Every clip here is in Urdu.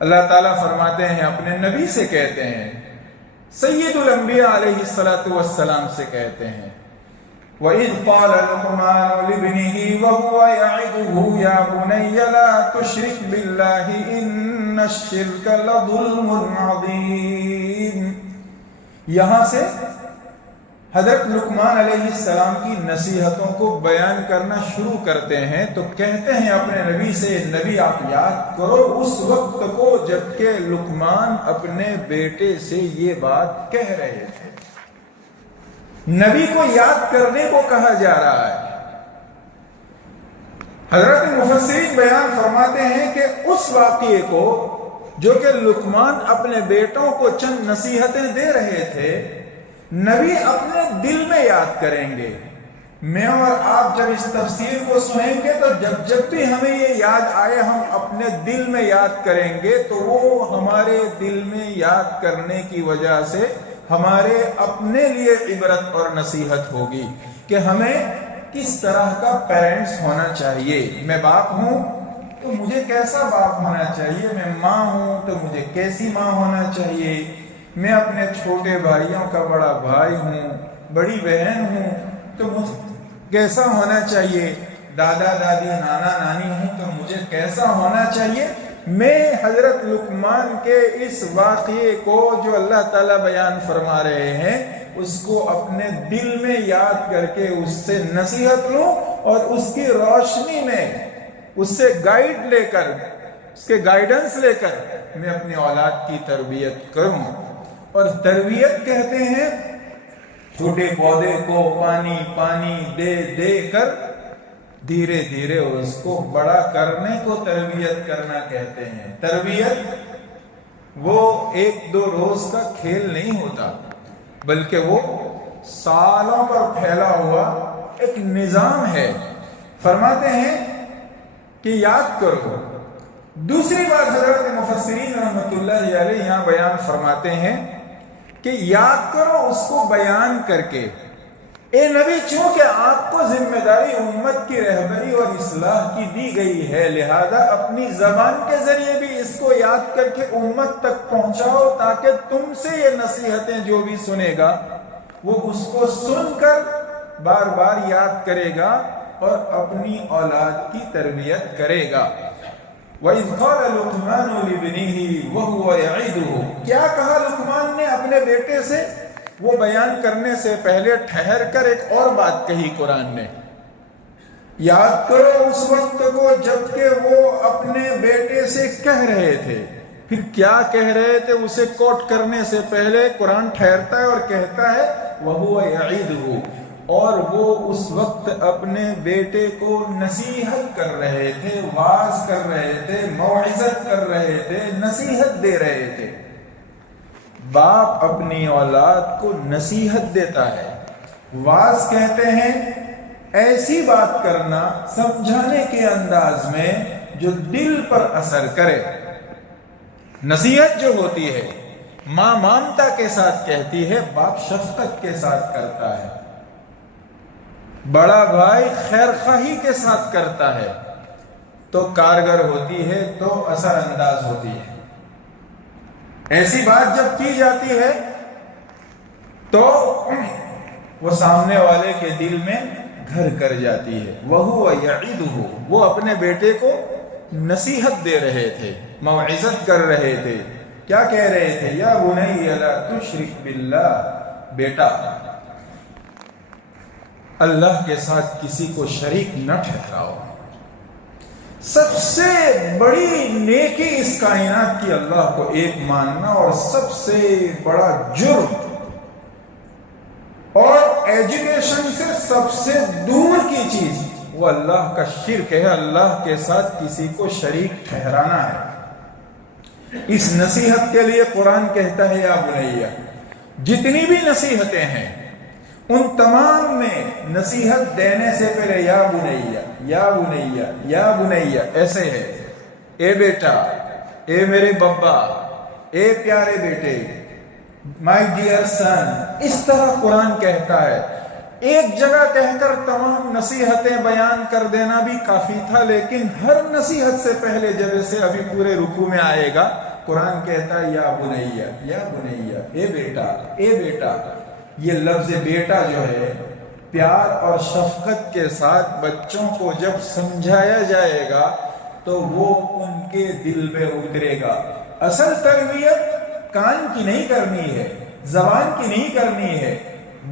اللہ تعالیٰ فرماتے ہیں اپنے نبی سے کہتے ہیں، سید الانبیاء علیہ الصلوۃ والسلام سے کہتے ہیں، وَإِذْ قَالَ لُقْمَانُ لِابْنِهِ وَهُوَ يَعِظُهُ يَا بُنَيَّ لَا تُشْرِكْ بِاللَّهِ إِنَّ الشِّرْكَ لَظُلْمٌ عَظِيمٌ۔ یہاں سے حضرت لقمان علیہ السلام کی نصیحتوں کو بیان کرنا شروع کرتے ہیں، تو کہتے ہیں اپنے نبی سے، نبی آپ یاد کرو اس وقت کو جبکہ لقمان اپنے بیٹے سے یہ بات کہہ رہے تھے۔ نبی کو یاد کرنے کو کہا جا رہا ہے۔ حضرت مفسرین بیان فرماتے ہیں کہ اس واقعے کو جو کہ لقمان اپنے بیٹوں کو چند نصیحتیں دے رہے تھے، نبی اپنے دل میں یاد کریں گے۔ میں اور آپ جب اس تفسیر کو سنیں گے تو جب بھی ہمیں یہ یاد آئے ہم اپنے دل میں یاد کریں گے، تو وہ ہمارے دل میں یاد کرنے کی وجہ سے ہمارے اپنے لیے عبرت اور نصیحت ہوگی کہ ہمیں کس طرح کا پیرنٹس ہونا چاہیے۔ میں باپ ہوں تو مجھے کیسا باپ ہونا چاہیے، میں ماں ہوں تو مجھے کیسی ماں ہونا چاہیے، میں اپنے چھوٹے بھائیوں کا بڑا بھائی ہوں، بڑی بہن ہوں تو مجھے کیسا ہونا چاہیے، دادا دادی نانا نانی ہوں تو مجھے کیسا ہونا چاہیے۔ میں حضرت لقمان کے اس واقعے کو جو اللہ تعالیٰ بیان فرما رہے ہیں اس کو اپنے دل میں یاد کر کے اس سے نصیحت لوں اور اس کی روشنی میں اس سے گائیڈ لے کر، اس کے گائیڈنس لے کر میں اپنی اولاد کی تربیت کروں۔ اور تربیت کہتے ہیں چھوٹے پودے کو پانی دے دے کر دھیرے دھیرے اس کو بڑا کرنے کو تربیت کرنا کہتے ہیں۔ تربیت وہ ایک دو روز کا کھیل نہیں ہوتا، بلکہ وہ سالوں پر پھیلا ہوا ایک نظام ہے۔ فرماتے ہیں کہ یاد کرو۔ دوسری بات حضرت مفسرین رحمۃ اللہ علیہ یہاں بیان فرماتے ہیں کہ یاد کرو اس کو بیان کر کے، اے نبی چونکہ آپ کو ذمہ داری امت کی رہبری اور اصلاح کی دی گئی ہے، لہذا اپنی زبان کے ذریعے بھی اس کو یاد کر کے امت تک پہنچاؤ، تاکہ تم سے یہ نصیحتیں جو بھی سنے گا وہ اس کو سن کر بار بار یاد کرے گا اور اپنی اولاد کی تربیت کرے گا۔ وَإِذْ قَالَ لُقْمَانُ لِابْنِهِ وَهُوَ يَعِظُهُ، کیا کہا لقمان نے اپنے بیٹے سے؟ وہ بیان کرنے سے پہلے ٹھہر کر ایک اور بات کہی قرآن نے، یاد کرو اس وقت کو جبکہ وہ اپنے بیٹے سے کہہ رہے تھے۔ پھر کیا کہہ رہے تھے اسے کوٹ کرنے سے پہلے قرآن ٹھہرتا ہے اور کہتا ہے وَهُوَ يَعِظُهُ، اور وہ اس وقت اپنے بیٹے کو نصیحت کر رہے تھے، واعظ کر رہے تھے، موعظت کر رہے تھے، نصیحت دے رہے تھے۔ باپ اپنی اولاد کو نصیحت دیتا ہے۔ واعظ کہتے ہیں ایسی بات کرنا سمجھانے کے انداز میں جو دل پر اثر کرے۔ نصیحت جو ہوتی ہے ماں ممتا کے ساتھ کہتی ہے، باپ شفقت کے ساتھ کرتا ہے، بڑا بھائی خیر خواہی کے ساتھ کرتا ہے، تو کارگر ہوتی ہے، تو اثر انداز ہوتی ہے۔ ایسی بات جب کی جاتی ہے تو وہ سامنے والے کے دل میں گھر کر جاتی ہے۔ وَهُوَ يَعِظُهُ، وہ اپنے بیٹے کو نصیحت دے رہے تھے، موعظت کر رہے تھے۔ کیا کہہ رہے تھے؟ یا بنی لا تشرک باللہ، بیٹا اللہ کے ساتھ کسی کو شریک نہ ٹھہراؤ۔ سب سے بڑی نیکی اس کائنات کی اللہ کو ایک ماننا، اور سب سے بڑا جرم اور ایجوکیشن سے سب سے دور کی چیز وہ اللہ کا شرک ہے، اللہ کے ساتھ کسی کو شریک ٹھہرانا ہے۔ اس نصیحت کے لیے قرآن کہتا ہے یا بنیا، جتنی بھی نصیحتیں ہیں ان تمام میں نصیحت دینے سے پہلے یا بنیا یا بنیا یا بنیا ایسے ہے، اے بیٹا، اے میرے بابا، اے پیارے بیٹے، مائی ڈیئر سن، اس طرح قرآن کہتا ہے۔ ایک جگہ کہہ کر تمام نصیحتیں بیان کر دینا بھی کافی تھا، لیکن ہر نصیحت سے پہلے جب اسے ابھی پورے رکوع میں آئے گا قرآن کہتا ہے یا بنیا، یا بنیا، اے بیٹا، اے بیٹا۔ یہ لفظ بیٹا جو ہے پیار اور شفقت کے ساتھ بچوں کو جب سمجھایا جائے گا تو وہ ان کے دل پہ اترے گا۔ اصل تربیت کان کی نہیں کرنی ہے، زبان کی نہیں کرنی ہے،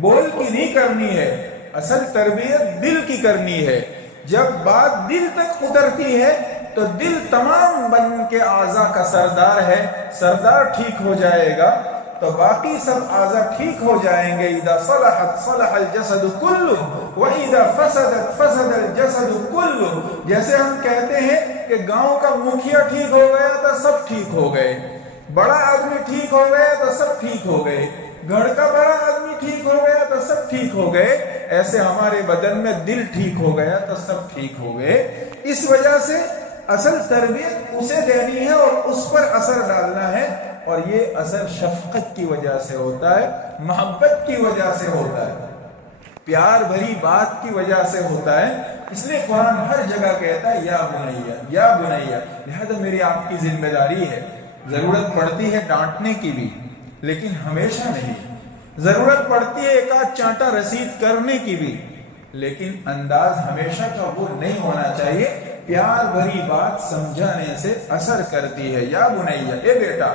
بول کی نہیں کرنی ہے، اصل تربیت دل کی کرنی ہے۔ جب بات دل تک اترتی ہے تو دل تمام بدن کے اعضاء کا سردار ہے، سردار ٹھیک ہو جائے گا تو باقی سب اعضاء ٹھیک ہو جائیں گے۔ اذا صلحت صلح الجسد كله واذا فسدت فسد الجسد كله۔ جیسے ہم کہتے ہیں کہ گاؤں کا مکھیا ٹھیک ہو گیا تو سب ٹھیک ہو گئے، بڑا آدمی ٹھیک ہو گیا تو سب ٹھیک ہو گئے، گھر کا بڑا آدمی ٹھیک ہو گیا تو سب ٹھیک ہو گئے، ایسے ہمارے بدن میں دل ٹھیک ہو گیا تو سب ٹھیک ہو گئے۔ اس وجہ سے اصل تربیت اسے دینی ہے اور اس پر اثر ڈالنا ہے، اور یہ اثر شفقت کی وجہ سے ہوتا ہے، محبت کی وجہ سے ہوتا ہے، پیار بھری بات کی وجہ سے ہوتا ہے۔ اس لیے قرآن ہر جگہ کہتا ہے یا بنیا، یا بنیا۔ لہذا میری آپ کی ذمہ داری ہے، ضرورت پڑتی ہے ڈانٹنے کی بھی لیکن ہمیشہ نہیں، ضرورت پڑتی ہے ایک آدھ چانٹا رسید کرنے کی بھی لیکن انداز ہمیشہ کا وہ نہیں ہونا چاہیے۔ پیار بھری بات سمجھانے سے اثر کرتی ہے۔ یا بنیا، اے بیٹا۔